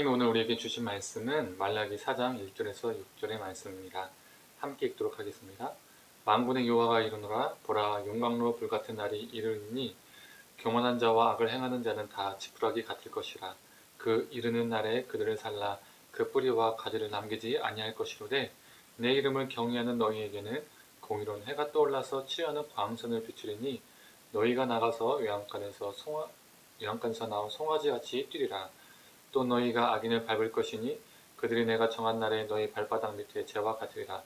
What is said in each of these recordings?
하나님이 오늘 우리에게 주신 말씀은 말라기 4장 1절에서 6절의 말씀입니다. 함께 읽도록 하겠습니다. 만군의 여호와가 이르노라. 보라, 용광로 불같은 날이 이르리니 교만한 자와 악을 행하는 자는 다 지푸라기 같을 것이라. 그 이르는 날에 그들을 살라 그 뿌리와 가지를 남기지 아니할 것이로되 내 이름을 경외하는 너희에게는 공의로운 해가 떠올라서 치료하는 광선을 비추리니 너희가 나가서 외양간에서 나온 송아지같이 뛰리라. 또 너희가 악인을 밟을 것이니 그들이 내가 정한 날에 너희 발바닥 밑에 재와 같으리라.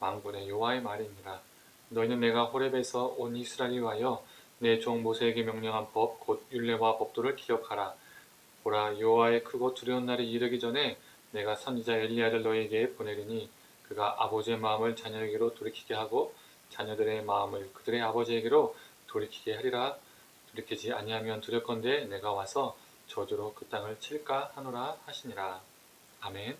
만군의 여호와의 말이니라. 너희는 내가 호렙에서 온 이스라엘을 위하여 내 종 모세에게 명령한 법 곧 율례와 법도를 기억하라. 보라, 여호와의 크고 두려운 날이 이르기 전에 내가 선지자 엘리야를 너희에게 보내리니 그가 아버지의 마음을 자녀에게로 돌이키게 하고 자녀들의 마음을 그들의 아버지에게로 돌이키게 하리라. 돌이키지 아니하면 두렵건대 내가 와서 저주로 그 땅을 칠까 하노라 하시니라. 아멘.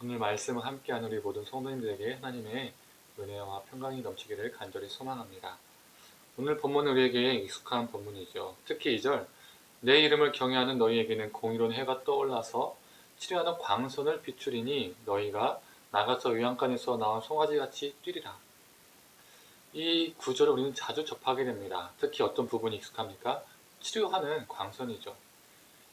오늘 말씀을 함께한 우리 모든 성도님들에게 하나님의 은혜와 평강이 넘치기를 간절히 소망합니다. 오늘 본문은 우리에게 익숙한 본문이죠. 특히 2절, 내 이름을 경외하는 너희에게는 공의로운 해가 떠올라서 치료하는 광선을 비추리니 너희가 나가서 외양간에서 나온 송아지같이 뛰리라. 이 구절을 우리는 자주 접하게 됩니다. 특히 어떤 부분이 익숙합니까? 치료하는 광선이죠.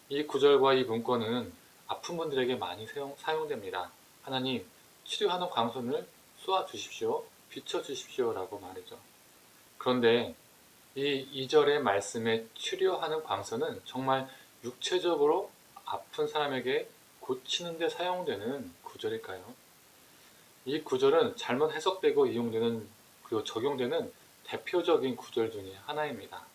이 구절과 이 문구는 아픈 분들에게 많이 사용됩니다. 하나님, 치료하는 광선을 쏘아주십시오. 비춰주십시오 라고 말이죠. 그런데 이 2절의 말씀에 치료하는 광선은 정말 육체적으로 아픈 사람에게 고치는 데 사용되는 구절일까요? 이 구절은 잘못 해석되고 이용되는 그리고 적용되는 대표적인 구절 중에 하나입니다.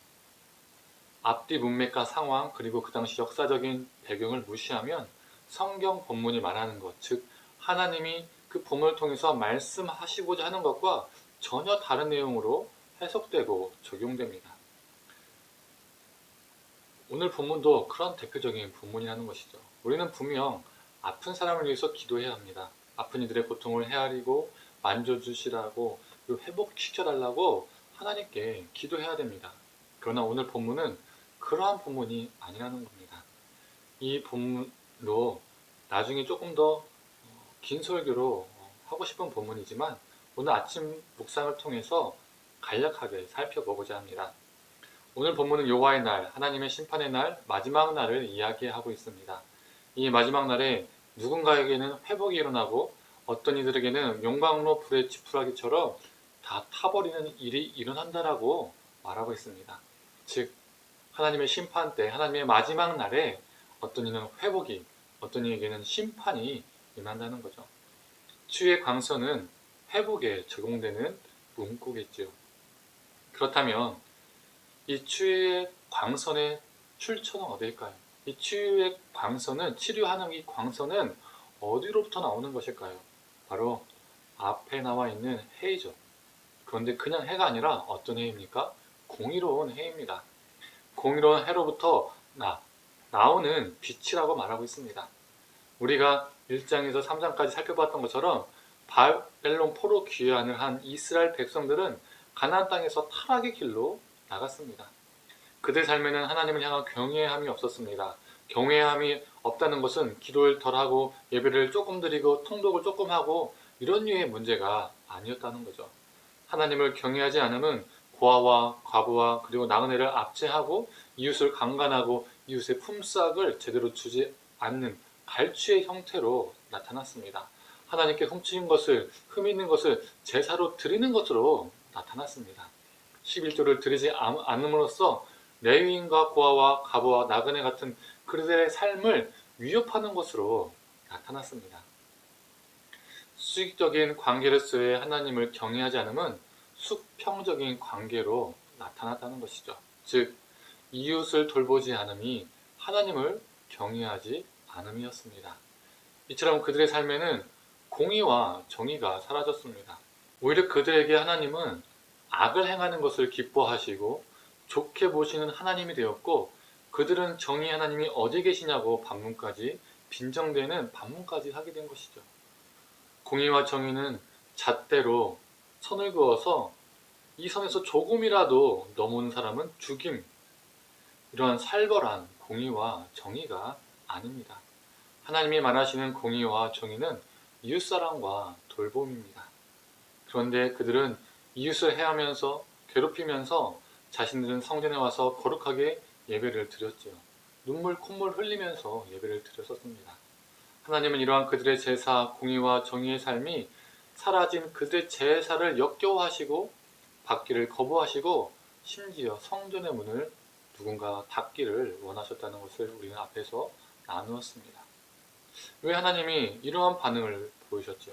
앞뒤 문맥과 상황 그리고 그 당시 역사적인 배경을 무시하면 성경 본문이 말하는 것, 즉 하나님이 그 본문을 통해서 말씀하시고자 하는 것과 전혀 다른 내용으로 해석되고 적용됩니다. 오늘 본문도 그런 대표적인 본문이라는 것이죠. 우리는 분명 아픈 사람을 위해서 기도해야 합니다. 아픈 이들의 고통을 헤아리고 만져주시라고 그리고 회복시켜달라고 하나님께 기도해야 됩니다. 그러나 오늘 본문은 그러한 본문이 아니라는 겁니다. 이 본문도 나중에 조금 더 긴 설교로 하고 싶은 본문이지만 오늘 아침 묵상을 통해서 간략하게 살펴보고자 합니다. 오늘 본문은 여호와의 날, 하나님의 심판의 날, 마지막 날을 이야기하고 있습니다. 이 마지막 날에 누군가에게는 회복이 일어나고 어떤 이들에게는 용광로 불의 지푸라기처럼 다 타버리는 일이 일어난다라고 말하고 있습니다. 즉 하나님의 심판 때, 하나님의 마지막 날에 어떤 이는 회복이, 어떤 이에게는 심판이 임한다는 거죠. 치유의 광선은 회복에 적용되는 문구겠지요. 그렇다면 이 치유의 광선의 출처는 어디일까요? 이 치유의 광선은, 치료하는 이 광선은 어디로부터 나오는 것일까요? 바로 앞에 나와 있는 해이죠. 그런데 그냥 해가 아니라 어떤 해입니까? 공의로운 해입니다. 공의로운 해로부터 나오는 빛이라고 말하고 있습니다. 우리가 1장에서 3장까지 살펴봤던 것처럼 바벨론 포로 귀환을 한 이스라엘 백성들은 가나안 땅에서 타락의 길로 나갔습니다. 그들 삶에는 하나님을 향한 경외함이 없었습니다. 경외함이 없다는 것은 기도를 덜하고 예배를 조금 드리고 통독을 조금 하고 이런 류의 문제가 아니었다는 거죠. 하나님을 경외하지 않으면 고아와 과부와 그리고 나그네를 압제하고 이웃을 강간하고 이웃의 품삯을 제대로 주지 않는 갈취의 형태로 나타났습니다. 하나님께 훔친 것을, 흠 있는 것을 제사로 드리는 것으로 나타났습니다. 11조를 드리지 않음으로써 레위인과 고아와 과부와 나그네 같은 그들의 삶을 위협하는 것으로 나타났습니다. 수직적인 관계로서의 하나님을 경외하지 않음은 수평적인 관계로 나타났다는 것이죠. 즉 이웃을 돌보지 않음이 하나님을 경외하지 않음이었습니다. 이처럼 그들의 삶에는 공의와 정의가 사라졌습니다. 오히려 그들에게 하나님은 악을 행하는 것을 기뻐하시고 좋게 보시는 하나님이 되었고 그들은 정의 하나님이 어디 계시냐고 반문까지 빈정대는 반문까지 하게 된 것이죠. 공의와 정의는 잣대로 선을 그어서 이 선에서 조금이라도 넘어오는 사람은 죽임, 이러한 살벌한 공의와 정의가 아닙니다. 하나님이 말하시는 공의와 정의는 이웃사랑과 돌봄입니다. 그런데 그들은 이웃을 해하면서 괴롭히면서 자신들은 성전에 와서 거룩하게 예배를 드렸지요. 눈물 콧물 흘리면서 예배를 드렸었습니다. 하나님은 이러한 그들의 제사, 공의와 정의의 삶이 사라진 그들의 제사를 역겨워하시고 받기를 거부하시고 심지어 성전의 문을 누군가 닫기를 원하셨다는 것을 우리는 앞에서 나누었습니다. 왜 하나님이 이러한 반응을 보이셨죠?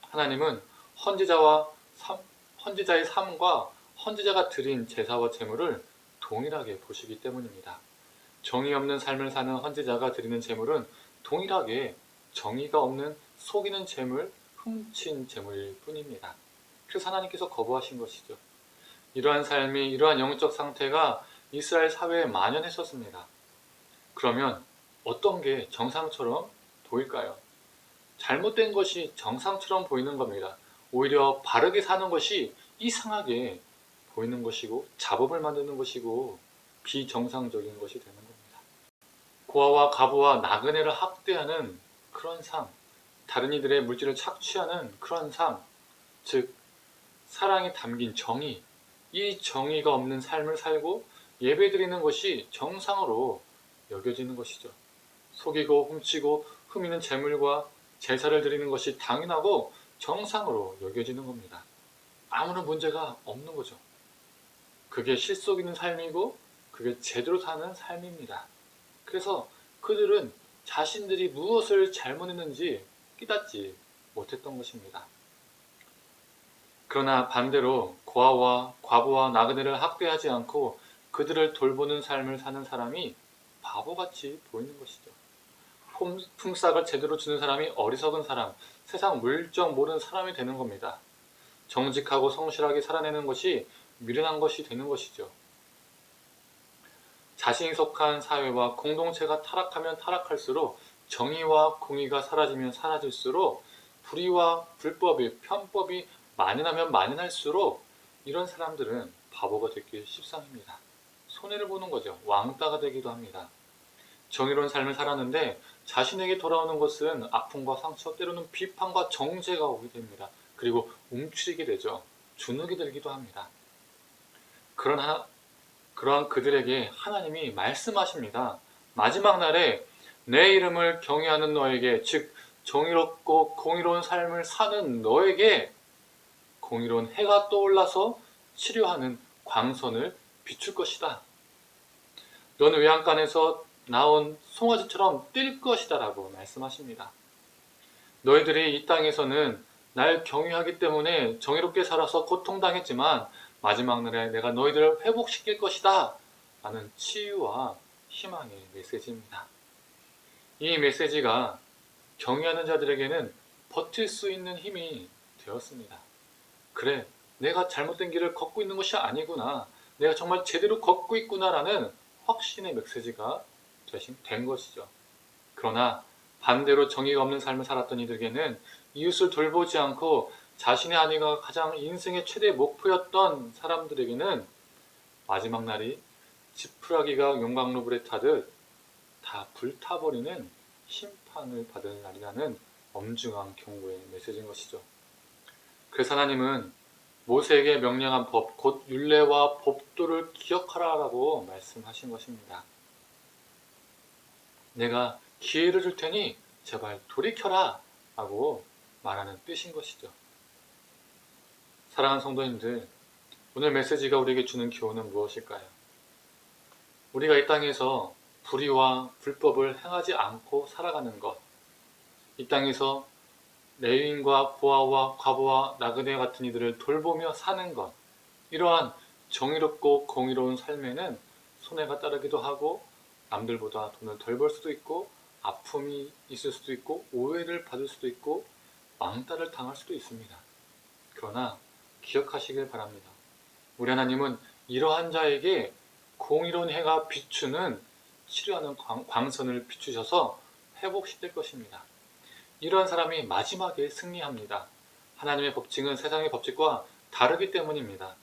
하나님은 헌지자의 삶과 헌지자가 드린 제사와 제물을 동일하게 보시기 때문입니다. 정의 없는 삶을 사는 헌지자가 드리는 제물은 동일하게 정의가 없는 속이는 제물, 훔친 제물일 뿐입니다. 그래서 하나님께서 거부하신 것이죠. 이러한 삶이, 이러한 영적 상태가 이스라엘 사회에 만연했었습니다. 그러면 어떤 게 정상처럼 보일까요? 잘못된 것이 정상처럼 보이는 겁니다. 오히려 바르게 사는 것이 이상하게 보이는 것이고 자법을 만드는 것이고 비정상적인 것이 되는 겁니다. 고아와 과부와 나그네를 학대하는 그런 삶, 다른 이들의 물질을 착취하는 그런 삶, 즉 사랑이 담긴 정의, 이 정의가 없는 삶을 살고 예배드리는 것이 정상으로 여겨지는 것이죠. 속이고 훔치고 흠있는 재물과 제사를 드리는 것이 당연하고 정상으로 여겨지는 겁니다. 아무런 문제가 없는 거죠. 그게 실속 있는 삶이고 그게 제대로 사는 삶입니다. 그래서 그들은 자신들이 무엇을 잘못했는지 깨닫지 못했던 것입니다. 그러나 반대로 고아와 과부와 나그네를 학대하지 않고 그들을 돌보는 삶을 사는 사람이 바보같이 보이는 것이죠. 품삯을 제대로 주는 사람이 어리석은 사람, 세상 물정 모르는 사람이 되는 겁니다. 정직하고 성실하게 살아내는 것이 미련한 것이 되는 것이죠. 자신이 속한 사회와 공동체가 타락하면 타락할수록 정의와 공의가 사라지면 사라질수록 불의와 불법이, 편법이 만연하면 만연할수록 이런 사람들은 바보가 되기 십상입니다. 손해를 보는 거죠. 왕따가 되기도 합니다. 정의로운 삶을 살았는데 자신에게 돌아오는 것은 아픔과 상처, 때로는 비판과 정죄가 오게 됩니다. 그리고 움츠리게 되죠. 주눅이 들기도 합니다. 그러한 그들에게 하나님이 말씀하십니다. 마지막 날에 내 이름을 경외하는 너에게, 즉 정의롭고 공의로운 삶을 사는 너에게 공의로운 해가 떠올라서 치료하는 광선을 비출 것이다. 너는 외양간에서 나온 송아지처럼 뛸 것이다 라고 말씀하십니다. 너희들이 이 땅에서는 날 경외하기 때문에 정의롭게 살아서 고통당했지만 마지막 날에 내가 너희들을 회복시킬 것이다 라는 치유와 희망의 메시지입니다. 이 메시지가 경외하는 자들에게는 버틸 수 있는 힘이 되었습니다. 그래, 내가 잘못된 길을 걷고 있는 것이 아니구나, 내가 정말 제대로 걷고 있구나 라는 확신의 메시지가 된 것이죠. 그러나 반대로 정의가 없는 삶을 살았던 이들에게는 이웃을 돌보지 않고 자신의 안위가 가장 인생의 최대 목표였던 사람들에게는 마지막 날이 지푸라기가 용광로 불에 타듯 다 불타버리는 심판을 받을 날이라는 엄중한 경고의 메시지인 것이죠. 그래서 하나님은 모세에게 명령한 법, 곧 율례와 법도를 기억하라라고 말씀하신 것입니다. 내가 기회를 줄 테니 제발 돌이켜라 라고 말하는 뜻인 것이죠. 사랑하는 성도님들, 오늘 메시지가 우리에게 주는 교훈은 무엇일까요? 우리가 이 땅에서 불의와 불법을 행하지 않고 살아가는 것, 이 땅에서 레위인과 고아와 과부와 나그네 같은 이들을 돌보며 사는 것, 이러한 정의롭고 공의로운 삶에는 손해가 따르기도 하고 남들보다 돈을 덜 벌 수도 있고 아픔이 있을 수도 있고 오해를 받을 수도 있고 왕따를 당할 수도 있습니다. 그러나 기억하시길 바랍니다. 우리 하나님은 이러한 자에게 공의로운 해가 비추는 치료하는 광선을 비추셔서 회복시킬 것입니다. 이러한 사람이 마지막에 승리합니다. 하나님의 법칙은 세상의 법칙과 다르기 때문입니다.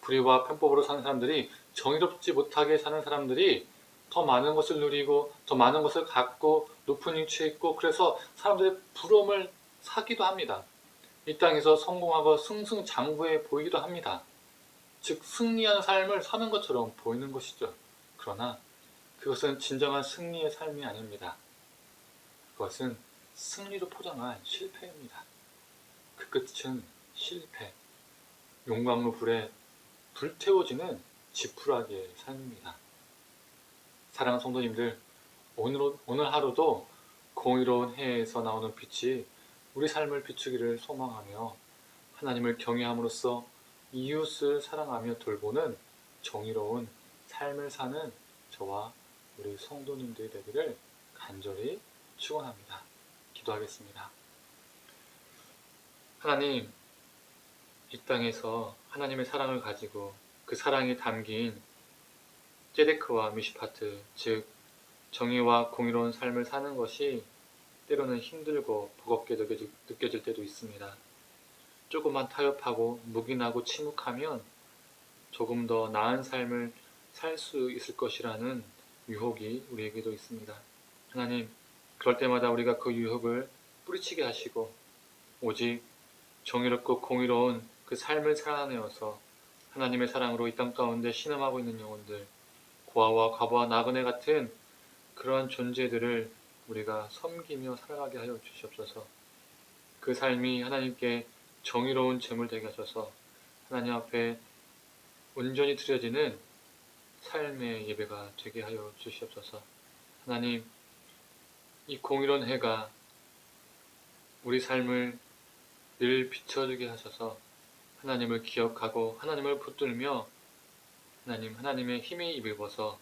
불의와 편법으로 사는 사람들이, 정의롭지 못하게 사는 사람들이 더 많은 것을 누리고 더 많은 것을 갖고 높은 위치에 있고 그래서 사람들의 부러움을 사기도 합니다. 이 땅에서 성공하고 승승장구해 보이기도 합니다. 즉 승리하는 삶을 사는 것처럼 보이는 것이죠. 그러나 그것은 진정한 승리의 삶이 아닙니다. 그것은 승리로 포장한 실패입니다. 그 끝은 실패, 용광로 불에 불태워지는 지푸라기의 삶입니다. 사랑하는 성도님들, 오늘 하루도 공의로운 해에서 나오는 빛이 우리 삶을 비추기를 소망하며 하나님을 경외함으로써 이웃을 사랑하며 돌보는 정의로운 삶을 사는 저와 우리 성도님들이 되기를 간절히 축원합니다. 기도하겠습니다. 하나님, 이 땅에서 하나님의 사랑을 가지고 그 사랑이 담긴 제데크와 미슈파트, 즉 정의와 공의로운 삶을 사는 것이 때로는 힘들고 버겁게 느껴질 때도 있습니다. 조금만 타협하고 묵인하고 침묵하면 조금 더 나은 삶을 살 수 있을 것이라는 유혹이 우리에게도 있습니다. 하나님, 그럴 때마다 우리가 그 유혹을 뿌리치게 하시고 오직 정의롭고 공의로운 그 삶을 살아내어서 하나님의 사랑으로 이 땅 가운데 신음하고 있는 영혼들, 고아와 과부와 나그네 같은 그러한 존재들을 우리가 섬기며 살아가게 하여 주시옵소서. 그 삶이 하나님께 정의로운 제물 되게 하셔서 하나님 앞에 온전히 드려지는 삶의 예배가 되게 하여 주시옵소서. 하나님, 이 공의로운 해가 우리 삶을 늘 비춰주게 하셔서 하나님을 기억하고 하나님을 붙들며 하나님의 힘에 입어서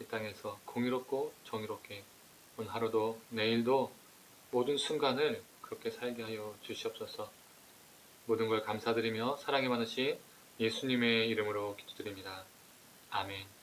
이 땅에서 공의롭고 정의롭게 오늘 하루도 내일도 모든 순간을 그렇게 살게 하여 주시옵소서. 모든 걸 감사드리며 사랑이 많으신 예수님의 이름으로 기도드립니다. 아멘.